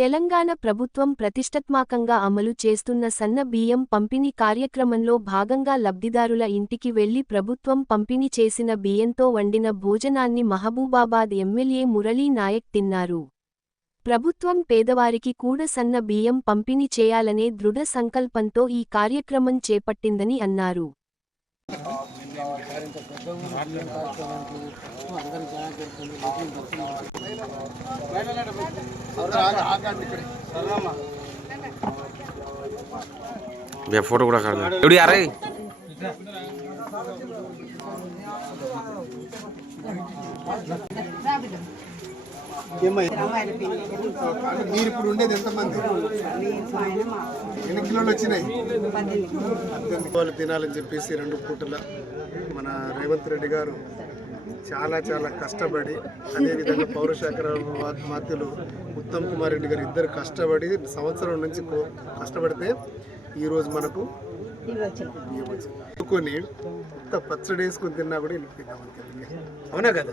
తెలంగాణ ప్రభుత్వం ప్రతిష్టాత్మకంగా అమలు చేస్తున్న సన్న బియ్యం పంపిణీ కార్యక్రమంలో భాగంగా లబ్ధిదారుల ఇంటికి వెళ్ళి ప్రభుత్వం పంపిణీ చేసిన బియ్యంతో వండిన భోజనాన్ని మహబూబాబాద్ ఎమ్మెల్యే మురళీ నాయక్ తిన్నారు. ప్రభుత్వం పేదవారికి కూడా సన్న బియ్యం పంపిణీ చేయాలనే దృఢ సంకల్పంతో ఈ కార్యక్రమం చేపట్టిందని అన్నారు. ఫోటో కూడా ಕೂಡ ಕಾಣ ಇವ್ರು మీరు ఇప్పుడు ఉండేది ఎంతమంది? ఎన్ని కిలోలు వచ్చినాయి? వాళ్ళు తినాలని చెప్పేసి రెండు పూటల మన రేవంత్ రెడ్డి గారు చాలా చాలా కష్టపడి అదేవిధంగా పౌరశాఖ మాత్యులు ఉత్తమ్ కుమార్ రెడ్డి గారు ఇద్దరు కష్టపడి సంవత్సరం నుంచి కష్టపడితే ఈరోజు మనకు కొన్ని ఇంత పచ్చడి వేసుకొని తిన్నా కూడా వెళ్ళిపోయిందాం అవునా కదా?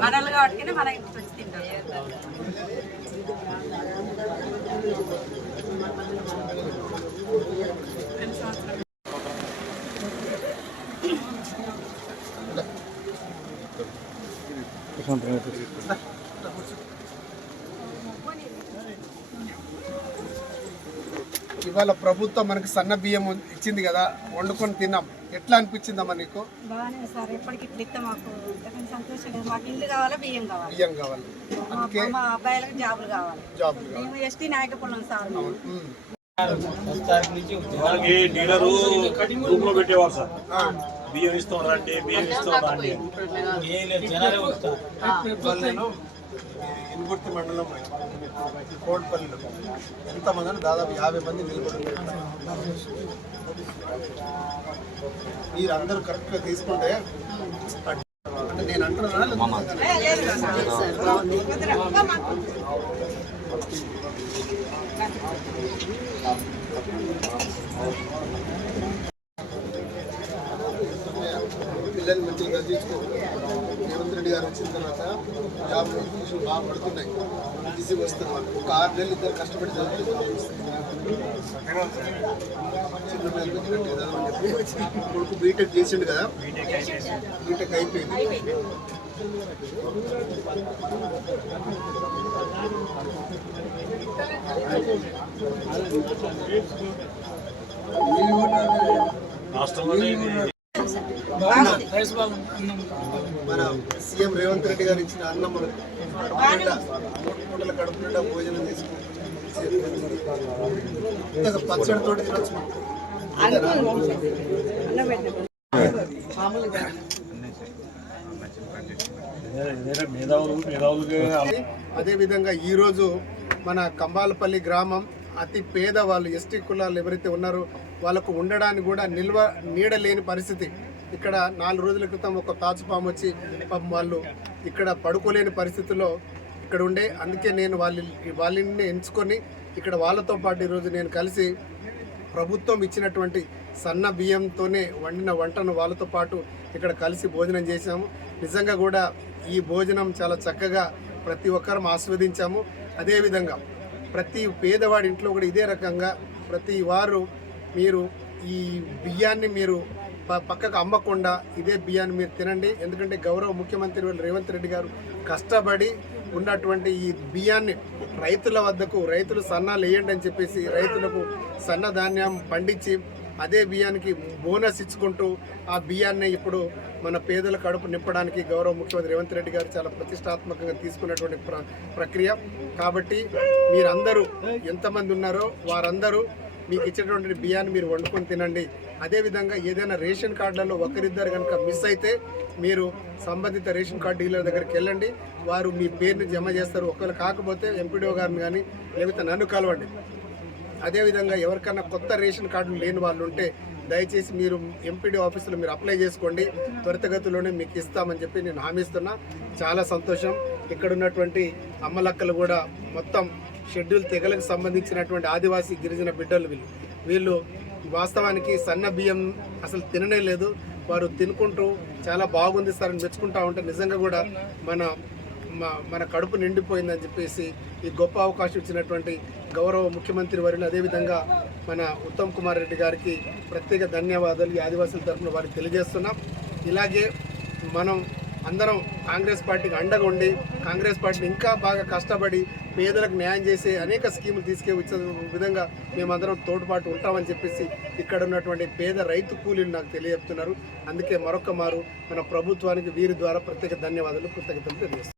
మనల్ని కాబట్టి మన ఇంటికి వచ్చి తింటాం ఇవాళ ప్రభుత్వం మనకి సన్న బియ్యం ఇచ్చింది కదా వండుకొని తిన్నాం. ఎట్లా అనిపించిందమ్మా నీకు? బాగానే సార్ ఎప్పటికి ఇట్లా ఇస్తే మాకు సంతోషంగా మాకు ఇల్లు కావాలా బియ్యం కావాలి? బియ్యం కావాలి. మా మా అబ్బాయిలకు జాబులు కావాలి. జాబ్ మేము ఎస్టీ నాయకపురం సార్ మేము. వాళ్ళకి డీలరు గ్రూప్లో పెట్టేవారు సార్. బియ్యం ఇస్తాం రండి బియ్యం ఇస్తాం రండి ఇనుగుర్తి మండలం కోట్పల్లిలో. ఎంతమంది అంటే దాదాపు యాభై మంది నిలబడి ఉన్నారు. మీరందరూ కరెక్ట్గా తీసుకుంటే అంటే నేను అంటున్నా పిల్లల్ని మంచిగా రేవంత్ రెడ్డి గారు వచ్చిన తర్వాత జాబ్ నోటిఫికేషన్ బాగా పడుతున్నాయి. ఈజీ వస్తుంది వాళ్ళకి ఒక ఆరు నెలలు ఇద్దరు కష్టపడి చదివితే జాబ్ చిన్న పిల్లలు పెట్టినట్టు చదవమని చెప్పి కొడుకు బీటెక్ చేసిండు కదా. బీటెక్ అయిపోయింది. రాష్ట్రంలోనే మన సీఎం రేవంత్ రెడ్డి గారు ఇచ్చిన అన్నం మనకు కడుపు నిండా పూటల కడుపు నిండా భోజనం తీసుకుని పచ్చడి తోటి తినొచ్చు అదేవిధంగా అదే విధంగా ఈరోజు మన కంబాలపల్లి గ్రామం అతి పేద వాళ్ళు ఎస్టీ కులాలు ఎవరైతే ఉన్నారో వాళ్ళకు ఉండడానికి కూడా నిల్వ నీడ లేని పరిస్థితి. ఇక్కడ నాలుగు రోజుల క్రితం ఒక తాచుపాము వచ్చి పాపం వాళ్ళు ఇక్కడ పడుకోలేని పరిస్థితిలో ఇక్కడ ఉండే. అందుకే నేను వాళ్ళ వాళ్ళని ఎంచుకొని ఇక్కడ వాళ్ళతో పాటు ఈరోజు నేను కలిసి ప్రభుత్వం ఇచ్చినటువంటి సన్న బియ్యంతోనే వండిన వంటను వాళ్ళతో పాటు ఇక్కడ కలిసి భోజనం చేశాము. నిజంగా కూడా ఈ భోజనం చాలా చక్కగా ప్రతి ఒక్కరం ఆస్వాదించాము. అదేవిధంగా ప్రతి పేదవాడి ఇంట్లో కూడా ఇదే రకంగా ప్రతి వారు మీరు ఈ బియ్యాన్ని మీరు పక్కకు అమ్మకుండా ఇదే బియ్యాన్ని మీరు తినండి. ఎందుకంటే గౌరవ ముఖ్యమంత్రి రేవంత్ రెడ్డి గారు కష్టపడి ఉన్నటువంటి ఈ బియ్యాన్ని రైతుల వద్దకు రైతులు సన్నాలు వేయండి అని చెప్పేసి రైతులకు సన్న ధాన్యం పండించి అదే బియ్యానికి బోనస్ ఇచ్చుకుంటూ ఆ బియ్యాన్ని ఇప్పుడు మన పేదల కడుపు నింపడానికి గౌరవ ముఖ్యమంత్రి రేవంత్ రెడ్డి గారు చాలా ప్రతిష్టాత్మకంగా తీసుకున్నటువంటి ప్ర ప్రక్రియ. కాబట్టి మీరందరూ ఎంతమంది ఉన్నారో వారందరూ మీకు ఇచ్చేటువంటి బియ్యాన్ని మీరు వండుకొని తినండి. అదేవిధంగా ఏదైనా రేషన్ కార్డులలో ఒకరిద్దరు కనుక మిస్ అయితే మీరు సంబంధిత రేషన్ కార్డు డీలర్ దగ్గరికి వెళ్ళండి. వారు మీ పేరుని జమ చేస్తారు. ఒకవేళ కాకపోతే ఎంపీడీఓ గారిని కానీ లేకపోతే నన్ను కలవండి. అదేవిధంగా ఎవరికైనా కొత్త రేషన్ కార్డులు లేని వాళ్ళు ఉంటే దయచేసి మీరు ఎంపీడీ ఆఫీసులో మీరు అప్లై చేసుకోండి. త్వరితగతిలోనే మీకు ఇస్తామని చెప్పి నేను హామీస్తున్నా చాలా సంతోషం. ఇక్కడ ఉన్నటువంటి అమ్మలక్కలు కూడా మొత్తం షెడ్యూల్ తెగలకు సంబంధించినటువంటి ఆదివాసీ గిరిజన బిడ్డలు వీళ్ళు. వీళ్ళు వాస్తవానికి సన్న బియ్యం అసలు తిననే లేదు. వారు తినుకుంటూ చాలా బాగుంది సార్ అని మెచ్చుకుంటా ఉంటే నిజంగా కూడా మన మన కడుపు నిండిపోయిందని చెప్పేసి ఈ గొప్ప అవకాశం ఇచ్చినటువంటి గౌరవ ముఖ్యమంత్రి వారిని అదేవిధంగా మన ఉత్తమ్ కుమార్ రెడ్డి గారికి ప్రత్యేక ధన్యవాదాలు. ఈ ఆదివాసుల తరఫున వారికి తెలియజేస్తున్నాం. ఇలాగే మనం అందరం కాంగ్రెస్ పార్టీకి అండగా ఉండి కాంగ్రెస్ పార్టీని ఇంకా బాగా కష్టపడి పేదలకు న్యాయం చేసే అనేక స్కీములు తీసుకే వచ్చే విధంగా మేమందరం తోడ్పాటు ఉంటామని చెప్పేసి ఇక్కడ ఉన్నటువంటి పేద రైతు కూలీలు నాకు తెలియజెప్తున్నారు అందుకే మరొక మారు మన ప్రభుత్వానికి వీరి ద్వారా ప్రత్యేక ధన్యవాదాలు కృతజ్ఞతలు తెలియజేస్తున్నాను